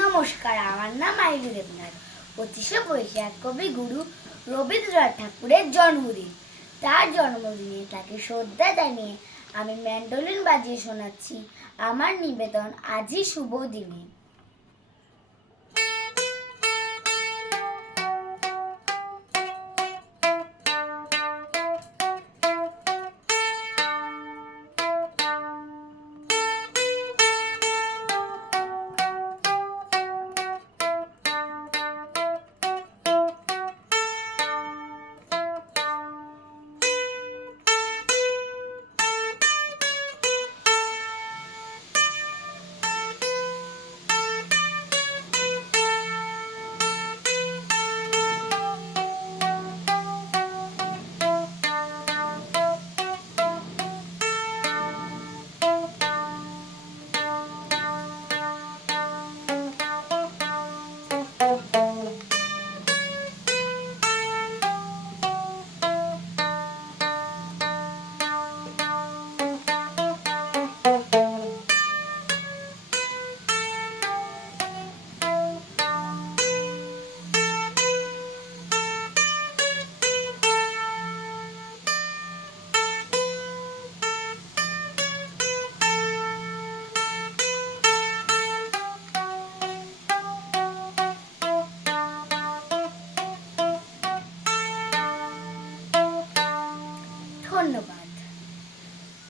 নমস্কার, আমার নাম আইরু দেবনাথ। 25শে বৈশাখ কবিগুরু রবীন্দ্রনাথ ঠাকুরের জন্মদিন। তার জন্মদিনে তাকে শ্রদ্ধা জানিয়ে আমি ম্যান্ডোলিন বাজিয়ে শোনাচ্ছি আমার নিবেদন আজই শুভ দিনে। ধন্যবাদ।